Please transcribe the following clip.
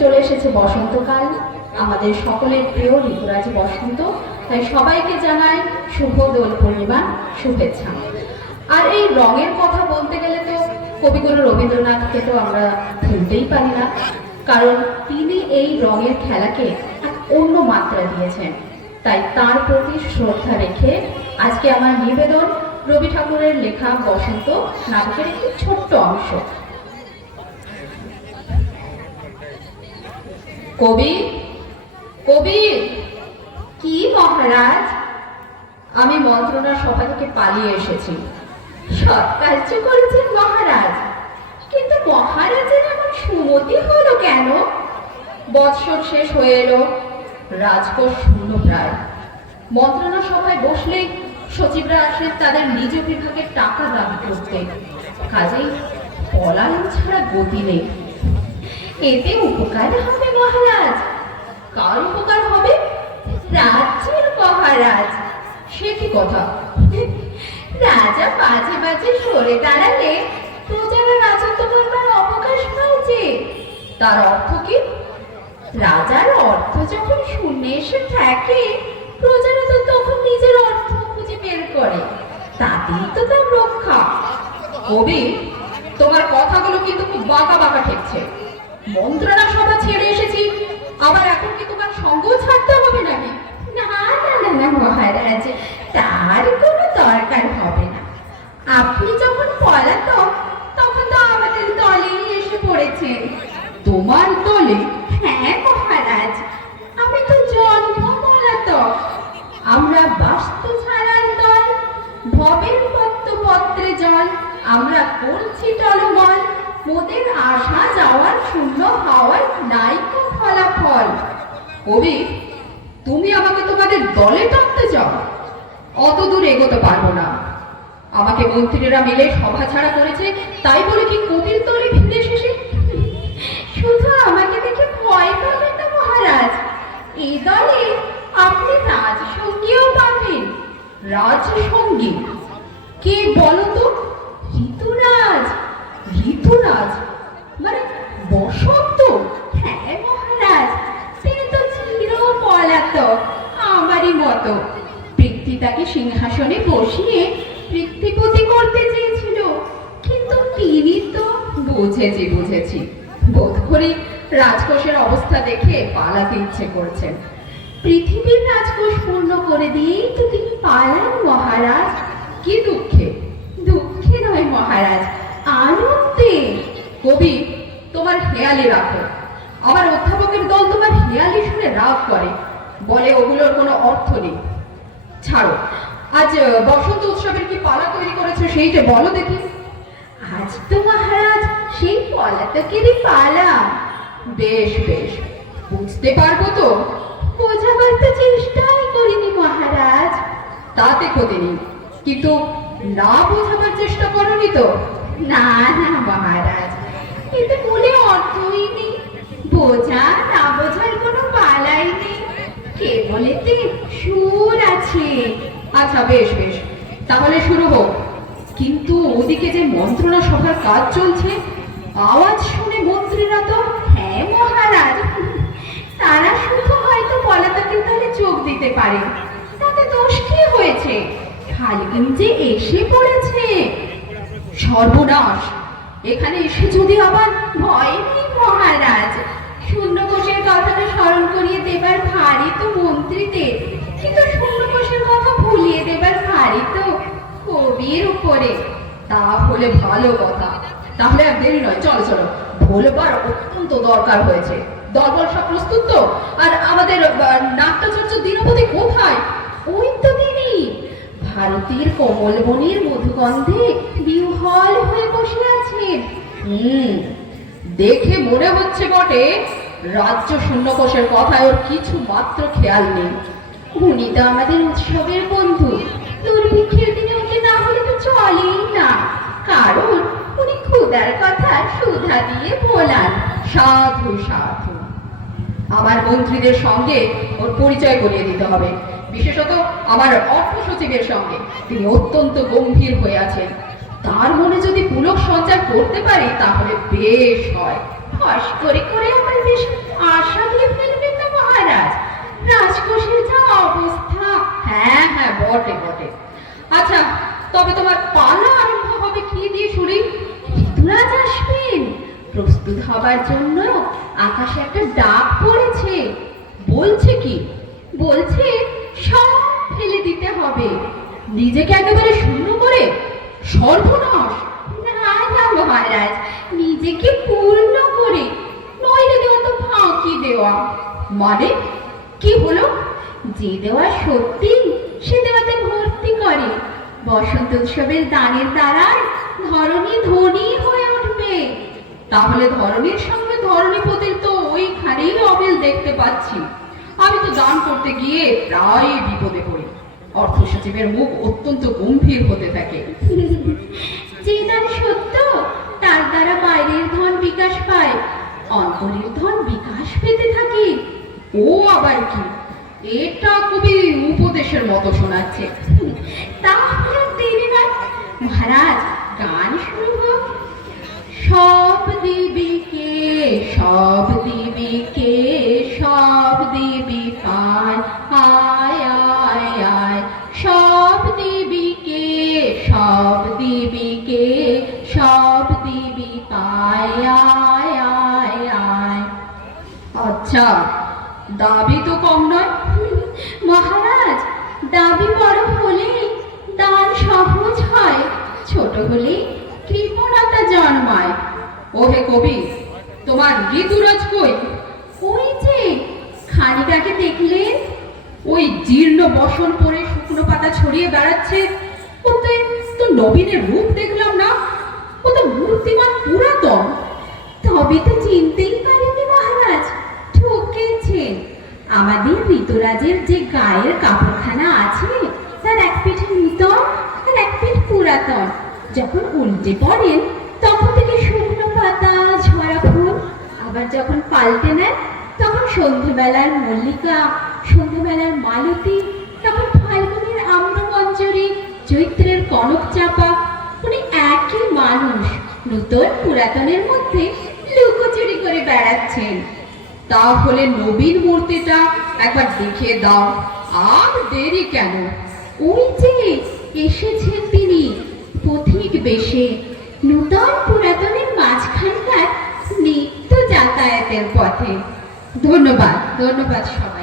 চলে এসেছে বসন্তকাল, আমাদের সকলের প্রিয় ঋতুরাজ বসন্ত। তাই সবাইকে জানাই শুভ দোল পূর্ণিমা শুভেচ্ছা। আর এই রঙের কথা বলতে গেলে তো কবিগুরু রবীন্দ্রনাথকে তো আমরা ভুলতেই পারি না, কারণ তিনি এই রঙের খেলাকে এক অন্য মাত্রা দিয়েছেন। তাই তার প্রতি শ্রদ্ধা রেখে আজকে আমার নিবেদন রবি ঠাকুরের লেখা বসন্ত নাটকের একটি ছোট্ট অংশ। কবি, কবি। কি মহারাজ? আমি মন্ত্রণা সভা থেকে পালিয়ে এসেছি। সৎকার্য করেছেন মহারাজ, কিন্তু মহারাজের এমন সুমতি হলো কেন? বৎসর শেষ হয়ে এলো, রাজকোষ শূন্য প্রায়। মন্ত্রণা সভায় বসলেই সচিবরা আসেন তাদের নিজ বিভাগের টাকা দাবি করতে। কাজেই পলায়ন ছাড়া গতি নেই। এতে উপকার হবে মহারাজ। কার উপকার হবে? রাজ্যের মহারাজ। সে কি কথা? রাজা বাজে বাজে সরে দাঁড়ালে প্রজারা রাজত্ব করবার অবকাশ পায় যে। তার অর্থ কি? রাজার অর্থ যখন শূন্যে এসে থাকে, প্রজারা তো তখন নিজের অর্থ খুঁজে বের করে, তাতেই তো তার রক্ষা। কবি, তোমার কথাগুলো কিন্তু খুব বাঁকা বাঁকা ঠেকছে। মন্ত্রণা সভা ছেড়ে এসেছি, আবার এখন কি তোমার সঙ্গ ছাড়তে হবে নাকি? না না না না মহারাজ, তার কোনো দরকার হবে না। আপনি যখন পলাতক, তখন তো আমাদের দলেই এসে পড়েছেন। তোমার দলে? হ্যাঁ মহারাজ, আমি তো জন্ম পলাতক। আমরা বাস্তু ছাড়ার দল, ভবের পত্রে জল, আমরা করছি টলমল। মোদের আসা যাওয়ার শূন্য হওয়ার নাইকো ফলাফল। কবি, তুমি আমাকে তোমাদের দলে টানতে চাও? অত দূর এগোতে পারবো না। আমাকে মন্ত্রীরা মিলে সভা ছাড়া করেছে, তাই বলে কি কবির দলে ফিরে এসেছে? শুধু আমাকে দেখে ভয় পাবেন না মহারাজ, এই দলে আপনি রাজসঙ্গীও পাবেন। রাজসঙ্গী? কে বলো তো? ঋতুরাজ। ঋতুরাজ মানে বসন্ত? হ্যাঁ মহারাজ, তিনি তো চির পলাতক, আমারই মতো। পৃথ্বী তাকে সিংহাসনে বসিয়ে পৃথ্বীপতি করতে চেয়েছিল, কিন্তু তিনি তো বুঝেছি বোধ করি রাজকোষের অবস্থা দেখে পালাতে ইচ্ছে করছেন। পৃথিবীর রাজকোষ পূর্ণ করে দিয়েই তো তিনি পালান মহারাজ। কি দুঃখে? দুঃখে নয় মহারাজ, আনন্দে। কবি, তোমার হেয়ালি রাখো। আমার অধ্যাপকের দল তোমার হেয়ালি শুনে রাগ করে, বলে ওগুলোর কোনো অর্থ নেই। ছাড়ো, আজ বসন্ত উৎসবের কি পালা তৈরি করেছে সেইটা বলো দেখি। আজ তো মহারাজ সেই পলাতকেরই পালা। বেশ বেশ, বুঝতে পারবো তো? বোঝাবার তো চেষ্টাই করিনি মহারাজ। তাতে ক্ষতি নেই, কিন্তু না বোঝাবার চেষ্টা করনি তো? না না মহারাজ, এতে বলে অর্থই নেই। বোঝা না বোঝার কোনো পালাই নেই, কেবলেতে সুর আছে। আচ্ছা বেশ বেশ, তাহলে শুরু হোক। কিন্তু ওদিকে যে মন্ত্রণা সভার কাজ চলছে, আওয়াজ শুনে মন্ত্রীরা তো? হ্যাঁ মহারাজ, তারা শুধু হয়তো পলাতকের দলে যোগ দিতে পারে, তাতে দোষ কি হয়েছে? ফাল্গুন যে এসে পড়েছে। সর্বনাশ! এখানে এসে যদি আবার? ভয় নেই মহারাজ, শূন্যকোষের কথাটা স্মরণ করিয়ে দেবার ভারী তো মন্ত্রীদের, কিন্তু শূন্যকোষের কথা ভুলিয়ে দেবার ভারী তো কবির উপরে। তা হলে ভালো কথা, তাহলে আর দেরি নয়, চলো চলো, বলবার অত্যন্ত দরকার হয়েছে। দলবল সব প্রস্তুত তো? আর আমাদের নাট্যাচার্য দীনপতি কোথায়? ওই তো তিনি, ভারতীর কোমলবনির মধুগন্ধে বিহ্বল হয়ে বসে আছেন। দেখে মনে হচ্ছে বটে রাজ্য শূন্যকোষের কথায় ওর কিছু মাত্র খেয়াল নেই। উনি তো আমাদের উৎসবের বন্ধু, দুর্ভিক্ষের দিনে ওকে না হলে তো চলেই না, কারণ উনি ক্ষুধার কথা সুধা দিয়ে বলান। সাধু সাধু, আমার মন্ত্রীদের সঙ্গে ওর পরিচয় করিয়ে দিতে হবে, বিশেষত আমার অর্থ সচিবের সঙ্গে। তিনি অত্যন্ত গম্ভীর হয়ে আছেন, তার মনে যদি পুলক সঞ্চার করতে পারি তাহলে বেশ হয়। ফস করে করে আমার বেশ আশা দিয়ে ফেলবেন না মহারাজ। রাজকোষের যা অবস্থা। হ্যাঁ হ্যাঁ, বটে বটে। আচ্ছা, তবে তোমার পালা আরম্ভ হবে কি দিয়ে শুনি? ঋতুরাজ আসবেন, প্রস্তুত হবার জন্য আকাশে একটা ডাক পড়েছে। বলছে কি? বলছে সব ফেলে দিতে হবে, নিজেকে একেবারে শূন্য করে। সর্বনাশ! না না মহারাজ, নিজেকে পূর্ণ করে, নইলে দেওয়া তো ফাঁকি দেওয়া। মানে কি হলো? যে দেওয়া সত্যি সে দেওয়াতে ভর্তি করে। বসন্ত উৎসবের দানের দ্বারায় ধরণী ধনী হয়ে উঠবে। তাহলে ধরণীর সঙ্গে ধরণীপতির তো ওইখানেই অমিল দেখতে পাচ্ছি। আমি তো দান করতে গিয়ে প্রায় বিপদে পড়ি। অর্থ সচিবের মুখ অত্যন্ত গম্ভীর হতে থাকে। যে দান সত্য তার দ্বারা বাইরের ধন বিকাশ পায়, অন্তরের ধন বিকাশ পেতে থাকে। ও আবার কি? এটা খুবই উপদেশের মতো শোনাচ্ছে। তাহলে দেরি নয় মহারাজ, গান শুরু হোক। সব দেবীকে সব দেবীকে সব দেবী পায়, আয় আয় আয়। সব দেবীকে সব দেবীকে সব দেবী পায়, আয় আয় আয়। আচ্ছা, দাবি তো কম নয়। মহারাজ, দাবি বড় হলে দান সহজ হয়, ছোট হলে কৃপণতা জন্মায়। ওহে কবি, তোমার ঋতুরাজ কই? ওই যে খানিকাকে দেখলেন, ওই জীর্ণ বসন পরে শুকনো পাতা ছড়িয়ে বেড়াচ্ছে। ওতে তো নবীনের রূপ দেখলাম না। ও তো মূর্তিমান পুরাতন। তবে তো চিনতেই পারেননি মহারাজ, ঠকেছেন। আমাদের ঋতুরাজের যে গায়ের কাপড়খানা আছে তার এক পিঠ নূতন আর এক পিঠ পুরাতন। যখন উল্টে পড়েন তখন থেকে শুকনো পাতা ঝরা ফুল, আবার যখন পাল্টে নেন তখন সন্ধ্যেবেলার মল্লিকা, সন্ধ্যেবেলার মালতী, তখন ফাল্গুনের আম্রমঞ্জরি, চৈত্রের কনক চাপা। উনি একই মানুষ, নূতন পুরাতনের মধ্যে লুকোচুরি করে বেড়াচ্ছেন। তাহলে নবীন মূর্তিটা একবার দেখিয়ে দাও। আর দেরি কেন? ওই যে এসেছেন তিনি, পথিক বেশে, নূতন পুরাতনের মাঝখানকার নিত্য যাতায়াতের পথে। ধন্যবাদ, ধন্যবাদ সবাই।